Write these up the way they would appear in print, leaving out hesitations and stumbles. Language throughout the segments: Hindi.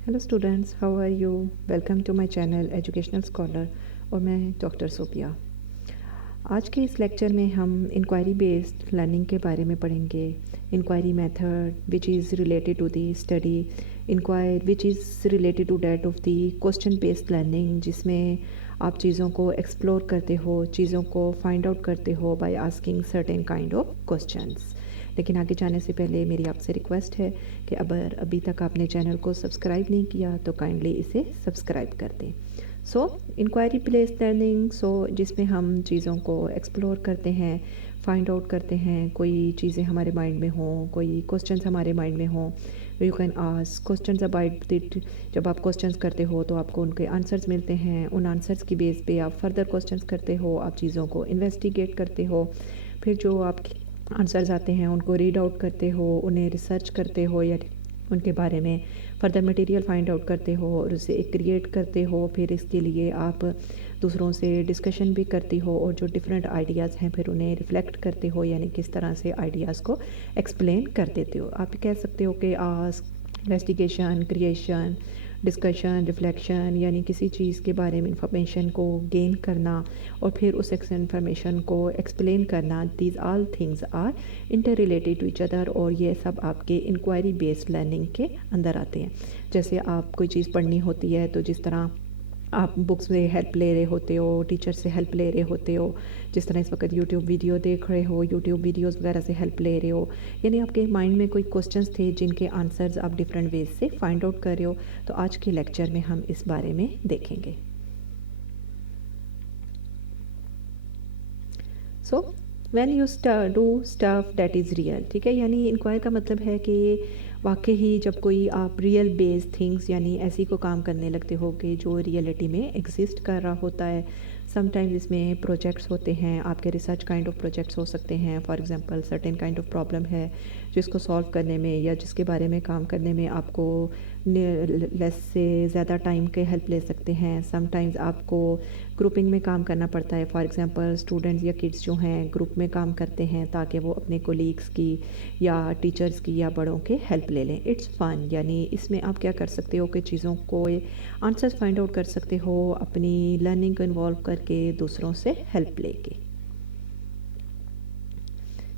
Hello students, how are you? Welcome to my channel educational scholar और मैं डॉक्टर सोपिया। आज के इस लेक्चर में हम इंक्वायरी बेस्ड लर्निंग के बारे में पढ़ेंगे। Inquiry method which is related to the study, inquire which is related to that of the question based learning, जिसमें आप चीज़ों को एक्सप्लोर करते हो, चीज़ों को फाइंड आउट करते हो by asking certain kind of questions. लेकिन आगे जाने से पहले मेरी आपसे रिक्वेस्ट है कि अगर अभी तक आपने चैनल को सब्सक्राइब नहीं किया तो काइंडली इसे सब्सक्राइब कर दें। सो इंक्वायरी बेस्ड लर्निंग, जिसमें हम चीज़ों को एक्सप्लोर करते हैं, फाइंड आउट करते हैं, कोई चीज़ें हमारे माइंड में हों, कोई क्वेश्चंस हमारे माइंड में हों, you can ask questions about it. जब आप क्वेश्चंस करते हो तो आपको उनके आंसर्स मिलते हैं, उन आंसर्स की बेस पे आप फर्दर क्वेश्चंस करते हो, आप चीज़ों को इन्वेस्टिगेट करते हो, फिर जो आपकी आंसर्स आते हैं उनको रीड आउट करते हो, उन्हें रिसर्च करते हो या उनके बारे में फर्दर मटेरियल फाइंड आउट करते हो और उसे एक क्रिएट करते हो। फिर इसके लिए आप दूसरों से डिस्कशन भी करती हो और जो डिफरेंट आइडियाज़ हैं फिर उन्हें रिफ्लेक्ट करते हो, यानी किस तरह से आइडियाज़ को एक्सप्लेन कर देते हो। आप कह सकते हो कि इन्वेस्टिगेशन, क्रिएशन, डिस्कशन, रिफ्लेक्शन, यानी किसी चीज़ के बारे में इंफॉर्मेशन को गेन करना और फिर उस इंफॉर्मेशन को एक्सप्लेन करना, these all things are interrelated to each other, और ये सब आपके इंक्वायरी बेस्ड लर्निंग के अंदर आते हैं। जैसे आप कोई चीज़ पढ़नी होती है तो जिस तरह आप बुक्स से हेल्प ले रहे होते हो, टीचर से हेल्प ले रहे होते हो, जिस तरह इस वक्त यूट्यूब वीडियो देख रहे हो, यूट्यूब वीडियोस वगैरह से हेल्प ले रहे हो, यानी आपके माइंड में कोई क्वेश्चंस थे जिनके आंसर्स आप डिफरेंट वेज से फाइंड आउट कर रहे हो। तो आज के लेक्चर में हम इस बारे में देखेंगे। So when you do stuff that is real, ठीक है, यानी इंक्वायर का मतलब है कि वाकई ही जब कोई आप रियल बेस्ड थिंग्स, यानी ऐसी को काम करने लगते हो कि जो रियलिटी में एग्जिस्ट कर रहा होता है। समटाइम्स इसमें प्रोजेक्ट्स होते हैं, आपके रिसर्च काइंड ऑफ प्रोजेक्ट्स हो सकते हैं। For example certain kind of problem है जिसको सॉल्व करने में या जिसके बारे में काम करने में आपको लेस से ज़्यादा टाइम के हेल्प ले सकते हैं। समटाइम्स आपको ग्रुपिंग में काम करना पड़ता है। फॉर एग्जांपल स्टूडेंट्स या किड्स जो हैं ग्रुप में काम करते हैं ताकि वो अपने कोलीग्स की या टीचर्स की या बड़ों के हेल्प ले लें। इट्स फन, यानी इसमें आप क्या कर सकते हो कि चीज़ों को आंसर्स फाइंड आउट कर सकते हो अपनी लर्निंग को इन्वॉल्व करके, दूसरों से हेल्प लेके।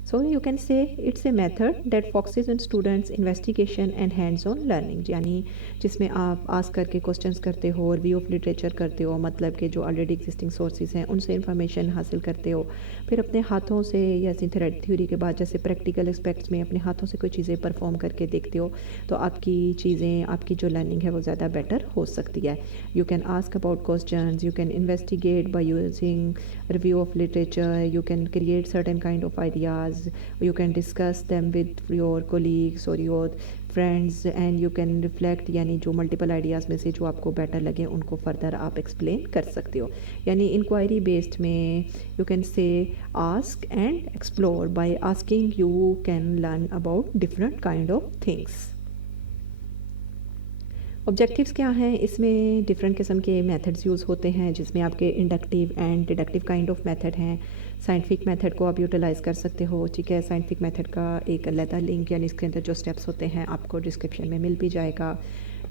So you can say it's a method that focuses on students investigation and hands on learning, यानी जिसमें आप आस्क करके क्वेश्चंस करते हो, रिव्यू ऑफ लिटरेचर करते हो, मतलब कि जो ऑलरेडी एग्जिस्टिंग सोर्सेज हैं उनसे इंफॉर्मेशन हासिल करते हो, फिर अपने हाथों से या थ्योरी के बाद जैसे प्रैक्टिकल एस्पेक्ट्स में अपने हाथों से कोई चीज़ें परफॉर्म करके देखते हो, तो आपकी चीज़ें, आपकी जो लर्निंग है वो ज़्यादा बेटर हो सकती है। You can ask about questions, you can investigate by using review of literature, you can create certain kind of ideas, you can discuss them with your colleagues or your friends, and you can reflect, यानी जो मल्टीपल आइडियाज़ में से जो आपको बेटर लगे उनको फर्दर आप एक्सप्लेन कर सकते हो। यानी इंक्वायरी बेस्ड में यू कैन से ask and explore, by asking you can learn about different kind of things. Objectives क्या हैं? इसमें डिफरेंट किस्म के मेथड्स यूज़ होते हैं जिसमें आपके inductive and deductive kind of method हैं। साइंटिफिक मेथड को आप यूटिलाइज़ कर सकते हो, ठीक है। साइंटिफिक मेथड का एक अलग लिंक, यानी इसके अंदर जो स्टेप्स होते हैं आपको डिस्क्रिप्शन में मिल भी जाएगा।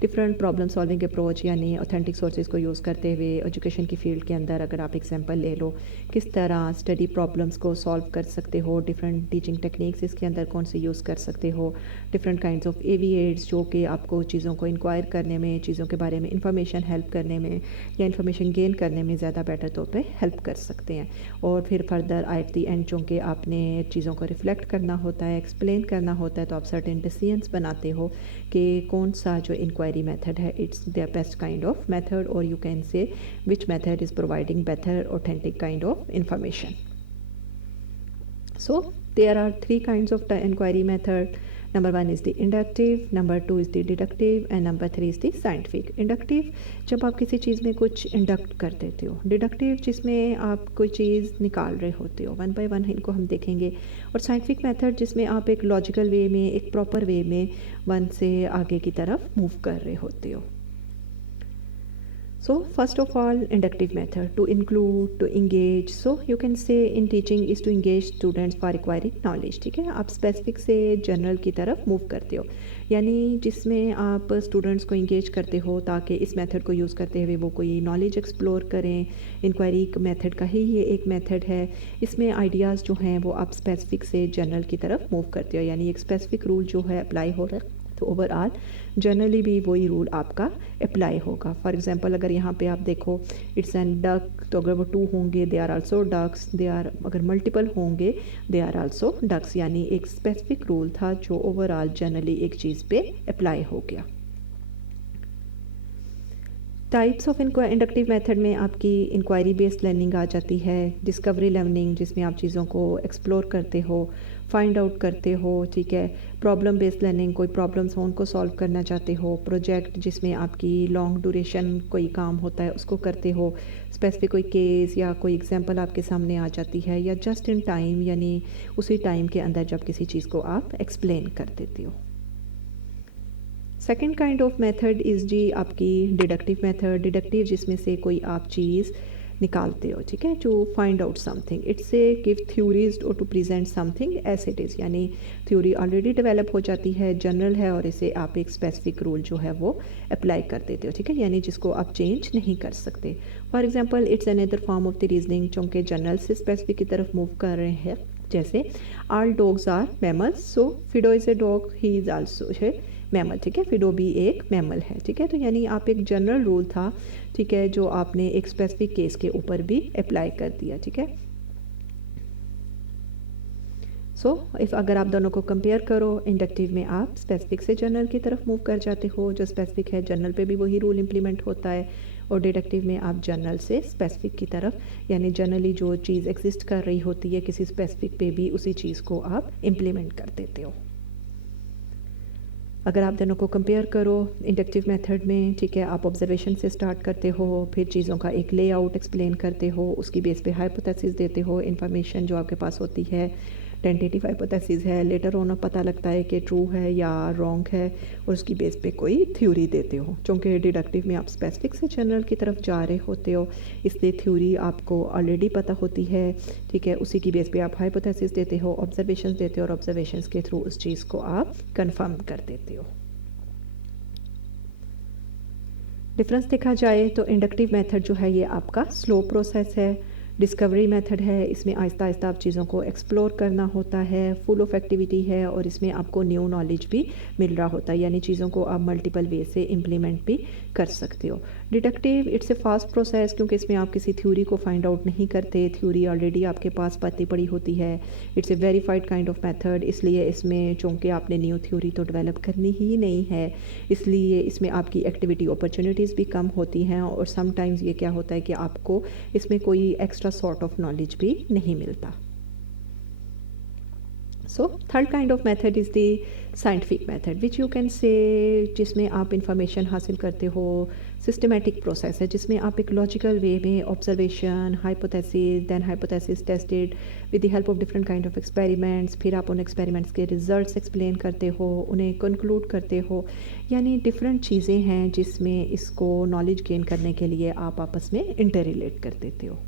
डिफरेंट प्रॉब्लम सॉल्विंग अप्रोच, यानी ऑथेंटिक सोर्सेज को यूज़ करते हुए एजुकेशन की फील्ड के अंदर अगर आप एग्जांपल ले लो, किस तरह स्टडी प्रॉब्लम्स को सॉल्व कर सकते हो, डिफरेंट टीचिंग टेक्निक्स इसके अंदर कौन सी यूज़ कर सकते हो, डिफरेंट काइंड्स ऑफ एविएट्स जो कि आपको चीज़ों को इंक्वायर करने में, चीज़ों के बारे में इंफॉर्मेशन हेल्प करने में या इन्फॉर्मेशन गेन करने में ज़्यादा बेटर तौर पे हेल्प कर सकते हैं। और फिर फर्दर एट दी एंड चूँकि आपने चीज़ों को रिफ्लेक्ट करना होता है, एक्सप्लेन करना होता है, तो आप सर्टेन डिसीजंस बनाते हो कि कौन सा जो इंक्वायरी मेथड है it's the best kind of method, और you can say which method is providing better authentic kind of information. So there are three kinds of inquiry method. Number one is the inductive, number two is the deductive, and number three is the scientific. Inductive जब आप किसी चीज़ में कुछ इंडक्ट कर देते हो, डिडक्टिव जिसमें आप कोई चीज़ निकाल रहे होते हो, वन बाय वन इनको हम देखेंगे, और साइंटिफिक मेथड जिसमें आप एक लॉजिकल वे में, एक प्रॉपर वे में वन से आगे की तरफ मूव कर रहे होते हो। So first of all, inductive method to include, to engage. So you can say in teaching is to engage students for acquiring knowledge. ठीक है, आप स्पेसिफिक से जनरल की तरफ मूव करते हो, यानी जिसमें आप स्टूडेंट्स को इंगेज करते हो ताकि इस मेथड को यूज़ करते हुए वो कोई नॉलेज एक्सप्लोर करें। इंक्वायरी मेथड का ही ये एक मेथड है। इसमें आइडियाज़ जो हैं वो आप स्पेसिफिक से जनरल की तरफ मूव करते हो, यानी एक स्पेसिफिक रूल जो है अप्लाई हो रहा है तो ओवरऑल जनरली भी वही रूल आपका अप्लाई होगा। फॉर एग्जांपल अगर यहाँ पे आप देखो इट्स एन डक, तो अगर वो 2 होंगे they are also ducks, they are अगर मल्टीपल होंगे दे आर आल्सो डक्स, यानी एक स्पेसिफिक रूल था जो ओवरऑल जनरली एक चीज़ पे अप्लाई हो गया। टाइप्स ऑफ इंडक्टिव मेथड में आपकी इंक्वायरी बेस्ड लर्निंग आ जाती है, डिस्कवरी लर्निंग जिसमें आप चीज़ों को एक्सप्लोर करते हो, फाइंड आउट करते हो, ठीक है। प्रॉब्लम बेस्ड लर्निंग, कोई प्रॉब्लम्स हो उनको सॉल्व करना चाहते हो। प्रोजेक्ट जिसमें आपकी लॉन्ग ड्यूरेशन कोई काम होता है उसको करते हो। स्पेसिफिक कोई केस या कोई एग्जांपल आपके सामने आ जाती है, या जस्ट इन टाइम यानी उसी टाइम के अंदर जब किसी चीज़ को आप एक्सप्लेन कर देते हो। Second kind of method is जी आपकी डिडक्टिव मेथड। डिडक्टिव जिसमें से कोई आप चीज़ निकालते हो, ठीक है, to find out something. It's a give theories और to present something as it is, यानी थ्योरी ऑलरेडी डेवलप हो जाती है, जनरल है, और इसे आप एक स्पेसिफिक रूल जो है वो अप्लाई कर देते हो, ठीक है, यानी जिसको आप चेंज नहीं कर सकते। For example it's another form of the reasoning, चूँकि जनरल से स्पेसिफिक की तरफ मूव कर रहे हैं। जैसे all dogs are mammals, so Fido is a dog, he is also है मैमल, ठीक है, फिडो भी एक मैमल है, ठीक है। तो यानी आप एक जनरल रूल था, ठीक है, जो आपने एक स्पेसिफिक केस के ऊपर भी अप्लाई कर दिया, ठीक है। सो इफ़ अगर आप दोनों को कंपेयर करो, इंडक्टिव में आप स्पेसिफिक से जनरल की तरफ मूव कर जाते हो, जो स्पेसिफिक है जनरल पे भी वही रूल इम्प्लीमेंट होता है, और डिडक्टिव में आप जनरल से स्पेसिफिक की तरफ, यानी जनरली जो चीज़ एग्जिस्ट कर रही होती है किसी स्पेसिफिक पे भी उसी चीज़ को आप इम्प्लीमेंट कर देते हो। अगर आप दोनों को कंपेयर करो इंडक्टिव मेथड में, ठीक है, आप ऑब्जर्वेशन से स्टार्ट करते हो, फिर चीज़ों का एक लेआउट एक्सप्लेन करते हो, उसकी बेस पे हाइपोथेसिस देते हो, इन्फॉर्मेशन जो आपके पास होती है टेंटेटिव हाइपोथेसिस है, लेटर ऑन पता लगता है कि ट्रू है या रॉन्ग है, और उसकी बेस पे कोई थ्योरी देते हो। चूँकि डिडक्टिव में आप स्पेसिफिक से जनरल की तरफ जा रहे होते हो, इसलिए थ्योरी आपको ऑलरेडी पता होती है, ठीक है, उसी की बेस पे आप हाइपोथेसिस देते हो, ऑब्जर्वेशंस देते हो, और ऑब्जर्वेशंस के थ्रू उस चीज़ को आप कंफर्म कर देते हो। डिफरेंस देखा जाए तो इंडक्टिव मेथड जो है ये आपका स्लो प्रोसेस है। डिस्कवरी मेथड है, इसमें आहिस्ता आहिस्ता आप चीज़ों को एक्सप्लोर करना होता है, फुल ऑफ एक्टिविटी है, और इसमें आपको न्यू नॉलेज भी मिल रहा होता है, यानी चीज़ों को आप मल्टीपल वे से इम्प्लीमेंट भी कर सकते हो। Deductive it's a fast process, क्योंकि इसमें आप किसी थ्योरी को फाइंड आउट नहीं करते, थ्योरी ऑलरेडी आपके पास पती पड़ी होती है। It's a verified kind of method, इसलिए इसमें चूँकि आपने न्यू थ्योरी तो डेवलप करनी ही नहीं है, इसलिए इसमें आपकी एक्टिविटी अपॉर्चुनिटीज़ भी कम होती हैं, और समटाइम्स ये क्या होता है कि आपको इसमें कोई एक्स्ट्रा सॉर्ट ऑफ नॉलेज भी नहीं मिलता। So third kind of method is the scientific method which you can से, जिसमें आप इंफॉर्मेशन हासिल करते हो, सिस्टमेटिक प्रोसेस है जिसमें आप एक लॉजिकल वे में observation, hypothesis, then hypothesis tested with the help of different kind of experiments, फिर आप उन एक्सपेरिमेंट्स के रिजल्ट्स एक्सप्लेन करते हो, उन्हें कंक्लूड करते हो, यानी डिफरेंट चीज़ें हैं जिसमें इसको नॉलेज गेन करने के लिए आप आपस में इंटर रिलेट कर देते हो।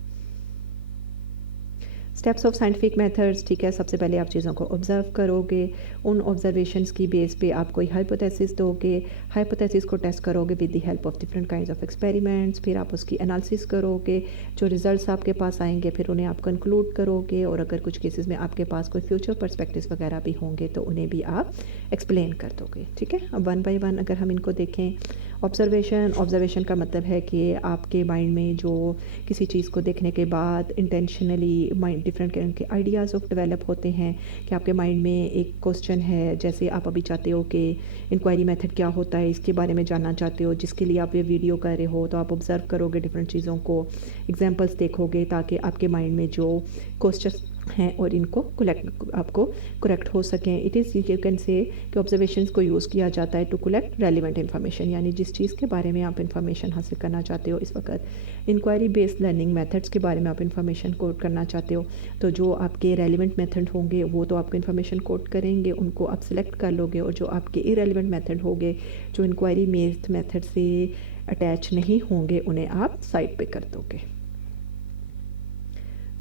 स्टेप्स ऑफ साइंटिफिक मेथड्स, ठीक है, सबसे पहले आप चीज़ों को ऑब्जर्व करोगे, उन ऑब्जर्वेशंस की बेस पे आप कोई हाइपोथेसिस दोगे, हाइपोथेसिस को टेस्ट करोगे with the help of different kinds of experiments, फिर आप उसकी एनालिसिस करोगे, जो रिजल्ट्स आपके पास आएंगे फिर उन्हें आप कंक्लूड करोगे, और अगर कुछ केसेस में आपके पास कोई फ्यूचर पर्सपेक्टिव्स वगैरह भी होंगे तो उन्हें भी आप एक्सप्लेन कर दोगे, ठीक है। अब वन बाय वन अगर हम इनको देखें, ऑब्जर्वेशन का मतलब है कि आपके माइंड में जो किसी चीज़ को देखने के बाद इंटेंशनली माइंड डिफरेंट के आइडियाज़ ऑफ डेवलप होते हैं, कि आपके माइंड में एक क्वेश्चन है, जैसे आप अभी चाहते हो कि इंक्वायरी मेथड क्या होता है इसके बारे में जानना चाहते हो, जिसके लिए आप ये वीडियो कर रहे हो, तो आप ऑब्जर्व करोगे डिफरेंट चीज़ों को, एग्जांपल्स देखोगे, ताकि आपके माइंड में जो क्वेश्चन हैं और इनको आपको करेक्ट हो सकें। इट इज़ यू कैन से कि ऑब्जर्वेशंस को यूज़ किया जाता है टू कलेक्ट रेलिवेंट इन्फॉर्मेशन, यानी जिस चीज़ के बारे में आप इन्फॉर्मेशन हासिल करना चाहते हो। इस वक्त इंक्वायरी बेस्ड लर्निंग मेथड्स के बारे में आप इन्फॉर्मेशन कोड करना चाहते हो, तो जो आपके रेलिवेंट मेथड होंगे वो तो आपको इन्फॉर्मेशन कोड करेंगे, उनको आप सिलेक्ट कर लोगे, और जो आपके इरेलीवेंट मेथड होंगे, जो इंक्वायरी बेस्ड मेथड से अटैच नहीं होंगे उन्हें आप साइड पे कर दोगे।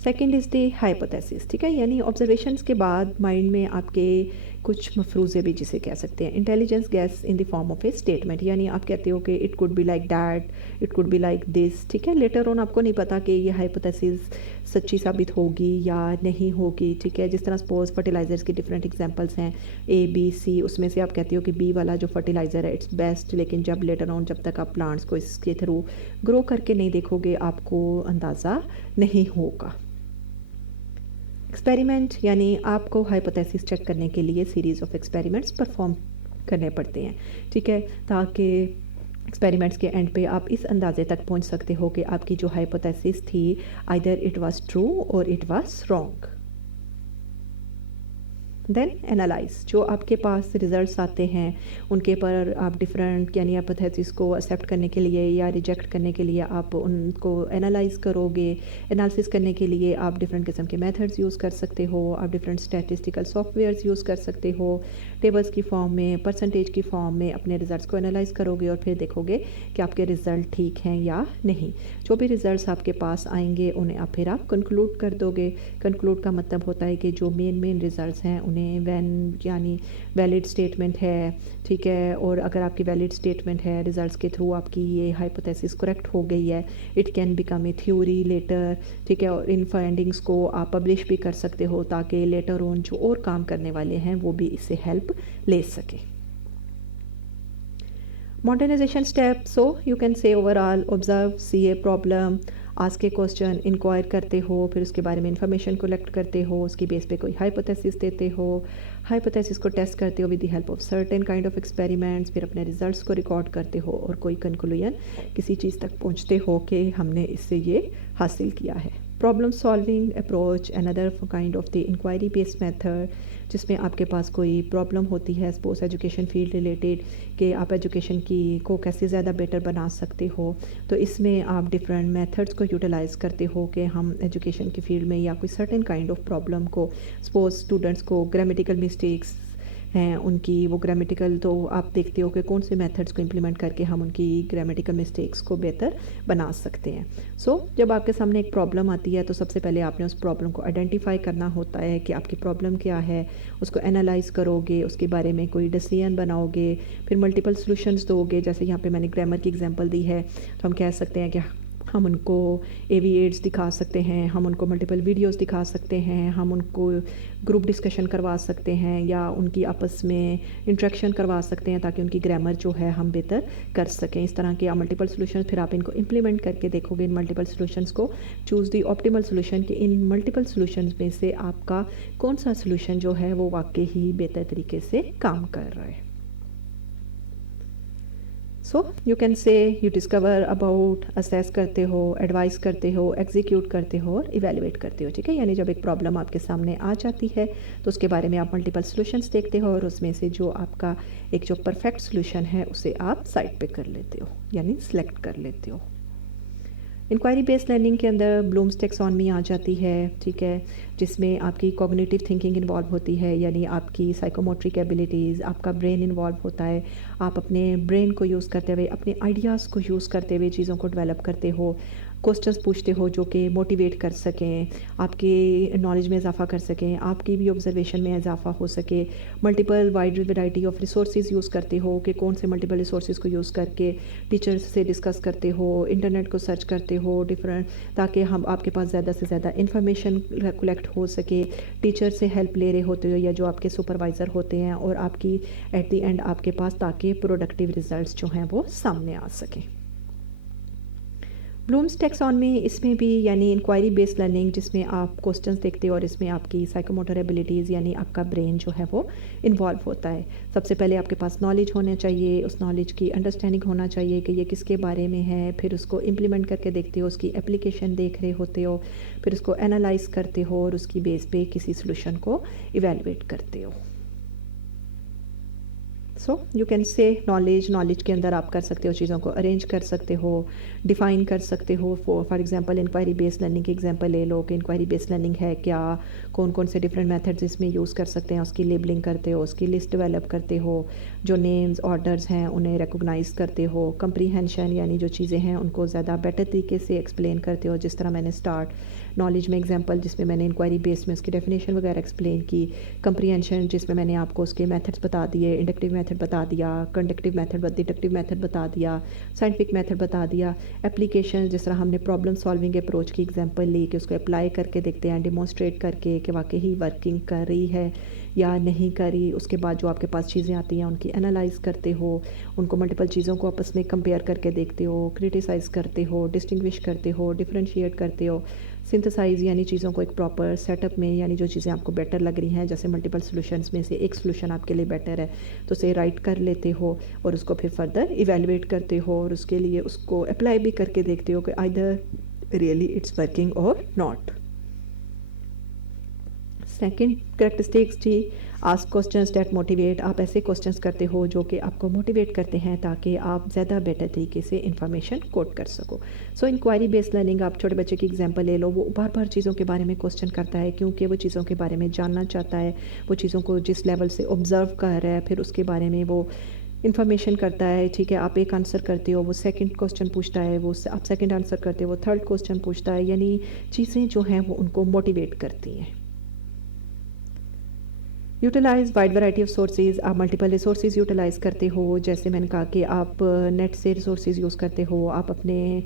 सेकेंड इज़ द हाइपोथेसिस, ठीक है, यानी ऑब्जर्वेशंस के बाद माइंड में आपके कुछ मफरूज़े भी जिसे कह सकते हैं, intelligence gas in the form of A statement, यानी आप कहते हो कि it could be like that, it could be like this, ठीक है। लेटर ऑन आपको नहीं पता कि ये हाइपोथेसिस सच्ची साबित होगी या नहीं होगी, ठीक है। जिस तरह सपोज फर्टिलाइजर्स की डिफरेंट एग्जांपल्स हैं ए बी सी, उसमें से आप कहते हो कि बी वाला जो फर्टिलाइज़र है इट्स बेस्ट, लेकिन जब लेटर ऑन जब तक आप प्लांट्स को इसके थ्रू ग्रो करके नहीं देखोगे आपको अंदाज़ा नहीं होगा। एक्सपेरिमेंट, यानी आपको हाइपोथेसिस चेक करने के लिए सीरीज़ ऑफ एक्सपेरिमेंट्स परफॉर्म करने पड़ते हैं, ठीक है, ताकि एक्सपेरिमेंट्स के एंड पे आप इस अंदाजे तक पहुंच सकते हो कि आपकी जो हाइपोथेसिस थी आइदर इट वाज ट्रू और it was wrong. Then analyse, जो आपके पास रिजल्ट्स आते हैं उनके पर आप डिफरेंट यानी हाइपोथेसिस को एक्सेप्ट करने के लिए या रिजेक्ट करने के लिए आप उनको एनालाइज करोगे। एनालिसिस करने के लिए आप डिफरेंट किस्म के मेथड्स यूज़ कर सकते हो, आप डिफरेंट स्टैटिस्टिकल सॉफ्टवेयर्स यूज़ कर सकते हो, टेबल्स की फॉर्म में, परसेंटेज की फॉर्म में अपने रिजल्ट्स को एनालाइज करोगे और फिर देखोगे कि आपके रिज़ल्ट ठीक हैं या नहीं। जो भी रिजल्ट्स आपके पास आएंगे उन्हें फिर आप कंक्लूड कर दोगे। कंक्लूड का मतलब होता है कि जो मेन रिजल्ट्स हैं उन्हें यानी वैलिड स्टेटमेंट है, ठीक है, और अगर आपकी वैलिड स्टेटमेंट है रिजल्ट्स के थ्रू आपकी ये हाइपोथेसिस करेक्ट हो गई है, it can become a theory later, ठीक है, और इन फाइंडिंग्स को आप पब्लिश भी कर सकते हो ताकि लेटर ऑन जो और काम करने वाले हैं वो भी इससे हेल्प ले सके। Modernisation step, so you can say overall observe, see a problem, ask a question, inquire करते हो, फिर उसके बारे में इंफॉर्मेशन कलेक्ट करते हो, उसकी बेस पे कोई हाइपोथेसिस देते हो, हाइपोथेसिस को टेस्ट करते हो with the help of certain kind of experiments, फिर अपने रिजल्ट्स को रिकॉर्ड करते हो और कोई कंक्लूजन किसी चीज़ तक पहुंचते हो कि हमने इससे ये हासिल किया है। Problem solving approach, another kind of the inquiry based method, जिसमें आपके पास कोई प्रॉब्लम होती है सपोज एजुकेशन फील्ड रिलेटेड कि आप एजुकेशन की को कैसे ज़्यादा बेटर बना सकते हो, तो इसमें आप डिफरेंट मेथड्स को यूटिलाइज़ करते हो कि हम एजुकेशन की फील्ड में या कोई सर्टेन काइंड ऑफ प्रॉब्लम को, सपोज स्टूडेंट्स को ग्रामेटिकल मिस्टेक्स हैं उनकी, वो ग्रामेटिकल, तो आप देखते हो कि कौन से मेथड्स को इम्प्लीमेंट करके हम उनकी ग्रामेटिकल मिस्टेक्स को बेहतर बना सकते हैं। सो जब आपके सामने एक प्रॉब्लम आती है तो सबसे पहले आपने उस प्रॉब्लम को आइडेंटिफाई करना होता है कि आपकी प्रॉब्लम क्या है, उसको एनालाइज करोगे, उसके बारे में कोई डिसीजन बनाओगे, फिर मल्टीपल सॉल्यूशंस दोगे। जैसे यहाँ पे मैंने ग्रामर की एग्जांपल दी है, तो हम कह सकते हैं कि हम उनको एविएट्स दिखा सकते हैं, हम उनको मल्टीपल वीडियोस दिखा सकते हैं, हम उनको ग्रुप डिस्कशन करवा सकते हैं या उनकी आपस में इंटरेक्शन करवा सकते हैं ताकि उनकी ग्रामर जो है हम बेहतर कर सकें। इस तरह के मल्टीपल सॉल्यूशंस फिर आप इनको इम्प्लीमेंट करके देखोगे इन मल्टीपल सॉल्यूशंस को, चूज़ दी ऑप्टिमल सॉल्यूशन कि इन मल्टीपल सॉल्यूशंस में से आपका कौन सा सॉल्यूशन जो है वो वाकई ही बेहतर तरीके से काम कर रहा है। सो यू कैन से यू डिस्कवर अबाउट, असेस करते हो, एडवाइस करते हो, एग्जीक्यूट करते हो और इवेलुएट करते हो, ठीक है। यानी जब एक प्रॉब्लम आपके सामने आ जाती है तो उसके बारे में आप मल्टीपल सॉल्यूशंस देखते हो और उसमें से जो आपका एक जो परफेक्ट सॉल्यूशन है उसे आप साइड पे कर लेते हो यानी सिलेक्ट कर लेते हो। इंक्वायरी बेस्ड लर्निंग के अंदर ब्लूम्स टैक्सोनॉमी आ जाती है, ठीक है, जिसमें आपकी कॉग्निटिव थिंकिंग इन्वॉल्व होती है, यानी आपकी साइकोमोट्रिक एबिलिटीज़, आपका ब्रेन इन्वॉल्व होता है। आप अपने ब्रेन को यूज़ करते हुए, अपने आइडियाज़ को यूज़ करते हुए चीज़ों को डेवलप करते हो, क्वेश्चंस पूछते हो जो कि मोटिवेट कर सकें, आपके नॉलेज में इजाफा कर सकें, आपकी भी ऑब्जर्वेशन में इजाफा हो सके। Multiple wide variety of resources use करते हो कि कौन से मल्टीपल रिसोर्सेज को यूज़ करके टीचर्स से डिस्कस करते हो, इंटरनेट को सर्च करते हो डिफरेंट, ताकि हम आपके पास ज़्यादा से ज़्यादा इन्फॉर्मेशन कलेक्ट हो सके। टीचर से हेल्प ले रहे होते हो या जो आपके सुपरवाइज़र होते हैं और आपकी एट द एंड आपके पास ताकि प्रोडक्टिव रिजल्ट्स जो हैं वो सामने आ सकें। ब्लूम्स टैक्सोनॉमी इसमें भी यानी इंक्वायरी बेस्ड लर्निंग जिसमें आप क्वेश्चंस देखते हो और इसमें आपकी साइकोमोटर एबिलिटीज़ यानी आपका ब्रेन जो है वो इन्वॉल्व होता है। सबसे पहले आपके पास नॉलेज होना चाहिए, उस नॉलेज की अंडरस्टैंडिंग होना चाहिए कि ये किसके बारे में है, फिर उसको इम्प्लीमेंट करके देखते हो, उसकी एप्लीकेशन देख रहे होते हो, फिर उसको एनालाइज करते हो और उसकी बेस पे किसी सोल्यूशन को इवेलुएट करते हो। सो यू कैन से नॉलेज के अंदर आप कर सकते हो, चीज़ों को अरेंज कर सकते हो, डिफ़ाइन कर सकते हो। For example inquiry based learning की एग्जांपल ले लो कि इंक्वायरी बेस्ड लर्निंग है क्या, कौन कौन से डिफरेंट मेथड्स इसमें यूज़ कर सकते हैं, उसकी लेबलिंग करते हो, उसकी लिस्ट डेवलप करते हो, जो नेम्स ऑर्डर्स हैं उन्हें रिकॉग्नाइज़ करते हो, कंप्रीहेंशन यानी जो चीज़ें हैं उनको ज़्यादा बेटर तरीके से एक्सप्लेन करते हो। जिस तरह मैंने स्टार्ट नॉलेज में एग्जांपल जिसमें मैंने इंक्वायरी बेस्ड में उसकी डेफिनेशन वगैरह एक्सप्लेन की, कंप्रीहेंशन जिसमें मैंने आपको उसके मेथड्स बता दिए, इंडक्टिव मेथड बता दिया, कंडक्टिव मेथड, डिडक्टिव मेथड बता दिया, साइंटिफिक मेथड बता दिया, एप्लीकेशन जिस तरह हमने प्रॉब्लम सॉल्विंग अप्रोच की एग्जांपल ली कि उसको अप्लाई करके देखते हैं, डिमॉन्स्ट्रेट करके कि वाकई ही वर्किंग कर रही है या नहीं करी। उसके बाद जो आपके पास चीज़ें आती हैं उनकी एनालाइज करते हो, उनको मल्टीपल चीज़ों को आपस में कंपेयर करके देखते हो, क्रिटिसाइज़ करते हो, डिस्टिंग्विश करते हो, डिफरेंशिएट करते हो, सिंथेसाइज यानी चीज़ों को एक प्रॉपर सेटअप में, यानी जो चीज़ें आपको बेटर लग रही हैं, जैसे मल्टीपल सॉल्यूशंस में से एक सॉल्यूशन आपके लिए बेटर है तो उसे राइट कर लेते हो और उसको फिर फर्दर इवेलुएट करते हो और उसके लिए उसको अप्लाई भी करके देखते हो कि आइदर रियली इट्स वर्किंग और नॉट। सेकेंड करेक्टरिस्टिक्स थी आस्क क्वेश्चंस दैट मोटिवेट। आप ऐसे क्वेश्चंस करते हो जो कि आपको मोटिवेट करते हैं ताकि आप ज़्यादा बेटर तरीके से इन्फॉर्मेशन कोट कर सको। सो इंक्वायरी बेस्ड लर्निंग, आप छोटे बच्चे की एग्जांपल ले लो, वो बार बार चीज़ों के बारे में क्वेश्चन करता है क्योंकि वो चीज़ों के बारे में जानना चाहता है, वो चीज़ों को जिस लेवल से ऑब्ज़र्व कर रहा है फिर उसके बारे में वो इन्फॉर्मेशन करता है। ठीक है, आप एक आंसर करते हो, वो सेकंड क्वेश्चन पूछता है, वो आप सेकंड आंसर करते हो, वो थर्ड क्वेश्चन पूछता है, यानी चीज़ें जो हैं वो उनको मोटिवेट करती हैं। Utilise wide variety of sources, आप मल्टीपल रिसोर्सेज यूटिलाइज़ करते हो। जैसे मैंने कहा कि आप नेट से रिसोर्सेज यूज़ करते हो, आप अपने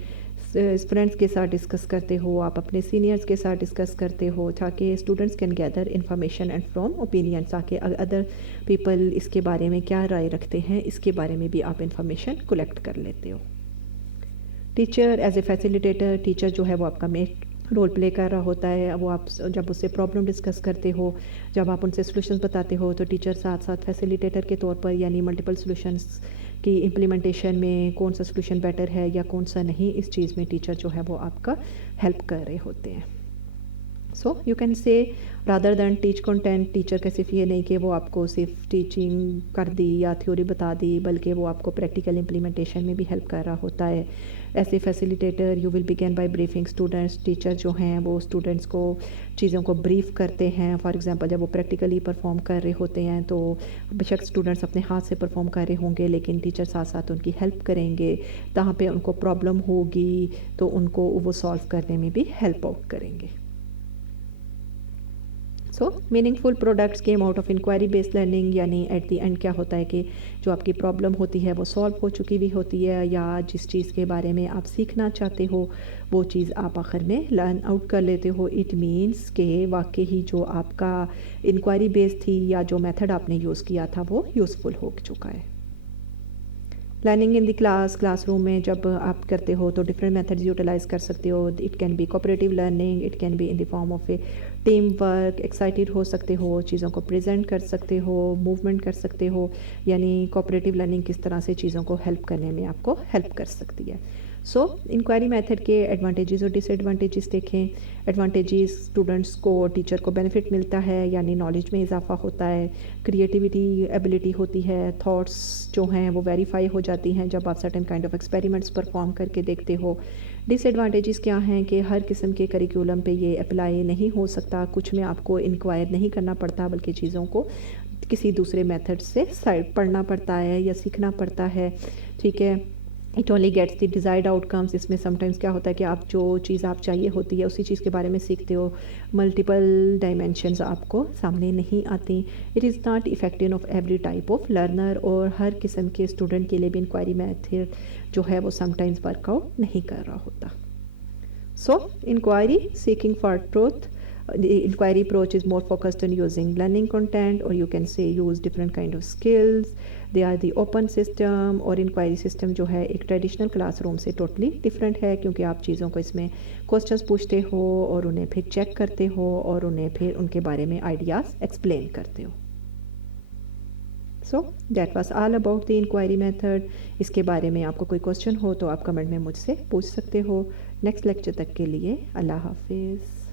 फ्रेंड्स के साथ डिस्कस करते हो, आप अपने सीनियर्स के साथ डिस्कस करते हो ताकि students can gather information and from opinion, ताकि अदर पीपल इसके बारे में क्या राय रखते हैं इसके बारे में भी आप इन्फॉर्मेशन कलेक्ट कर लेते हो। Teacher as a facilitator, teacher जो है वो आपका मेक रोल प्ले कर रहा होता है। वो आप जब उससे प्रॉब्लम डिस्कस करते हो, जब आप उनसे सॉल्यूशंस बताते हो तो टीचर साथ साथ फैसिलिटेटर के तौर पर, यानी मल्टीपल सॉल्यूशंस की इम्प्लीमेंटेशन में कौन सा सॉल्यूशन बेटर है या कौन सा नहीं, इस चीज़ में टीचर जो है वो आपका हेल्प कर रहे होते हैं। सो यू कैन से rather than teach content, teacher का सिर्फ ये नहीं कि वो आपको सिर्फ टीचिंग कर दी या थ्योरी बता दी, बल्कि वो आपको प्रैक्टिकल इम्प्लीमेंटेशन में भी हेल्प कर रहा होता है। ऐसे facilitator you will begin by briefing students, teacher जो हैं वो स्टूडेंट्स को चीज़ों को ब्रीफ करते हैं। फॉर एग्जांपल जब वो प्रैक्टिकली परफॉर्म कर रहे होते हैं तो बेशक स्टूडेंट्स अपने हाथ से परफॉर्म कर रहे होंगे लेकिन टीचर साथ साथ उनकी हेल्प करेंगे, जहाँ पे उनको प्रॉब्लम होगी तो उनको वो सॉल्व करने में भी हेल्प आउट करेंगे। So meaningful products came out of inquiry based learning, यानी एट द एंड क्या होता है कि जो आपकी प्रॉब्लम होती है वो सॉल्व हो चुकी भी होती है, या जिस चीज़ के बारे में आप सीखना चाहते हो वो चीज़ आप आखिर में लर्न आउट कर लेते हो। इट मीन्स कि वाकई ही जो आपका इंक्वायरी बेस्ड थी या जो मेथड आपने यूज़ किया था वो यूज़फुल हो चुका है। लर्निंग इन द क्लासरूम में जब आप करते हो तो डिफरेंट मेथड्स यूटिलाइज़ कर सकते हो। It can be cooperative learning, it can be in the form of A team work, excited हो सकते हो, चीज़ों को प्रेजेंट कर सकते हो, मूवमेंट कर सकते हो, यानी कोऑपरेटिव लर्निंग किस तरह से चीज़ों को हेल्प करने में आपको हेल्प कर सकती है। सो इंक्वायरी मेथड के एडवांटेजेस और डिसएडवांटेजेस देखें। एडवांटेजेस, स्टूडेंट्स को, टीचर को बेनिफिट मिलता है यानी नॉलेज में इजाफा होता है, क्रिएटिविटी एबिलिटी होती है, थॉट्स जो हैं वो वेरीफाई हो जाती हैं जब आप certain kind of experiments perform करके देखते हो। डिसएडवांटेजेस क्या हैं कि हर किस्म के करिकुलम पे ये अप्लाई नहीं हो सकता, कुछ में आपको इंक्वायर नहीं करना पड़ता बल्कि चीज़ों को किसी दूसरे मेथड से साइड पढ़ना पड़ता है या सीखना पड़ता है। ठीक है, it only gets the desired outcomes. इसमें समटाइम्स क्या होता है कि आप जो चीज़ आप चाहिए होती है उसी चीज़ के बारे में सीखते हो, मल्टीपल डायमेंशंस आपको सामने नहीं आती। It is not effective of every type of learner, और हर किस्म के स्टूडेंट के लिए भी इंक्वायरी मेथड जो है वो समटाइम्स वर्कआउट नहीं कर रहा होता। So inquiry seeking for truth, the inquiry approach is more focused on using learning content, or you can say use different kind of skills. They are the open system, और inquiry system जो है एक ट्रेडिशनल क्लासरूम से टोटली डिफरेंट है क्योंकि आप चीज़ों को इसमें क्वेश्चंस पूछते हो और उन्हें फिर चेक करते हो और उन्हें फिर उनके बारे में आइडियाज़ एक्सप्लेन करते हो। So that was all about the inquiry method. इसके बारे में आपको कोई क्वेश्चन हो तो आप कमेंट में मुझसे पूछ सकते हो। नेक्स्ट लेक्चर तक के लिए अल्लाह हाफिज़।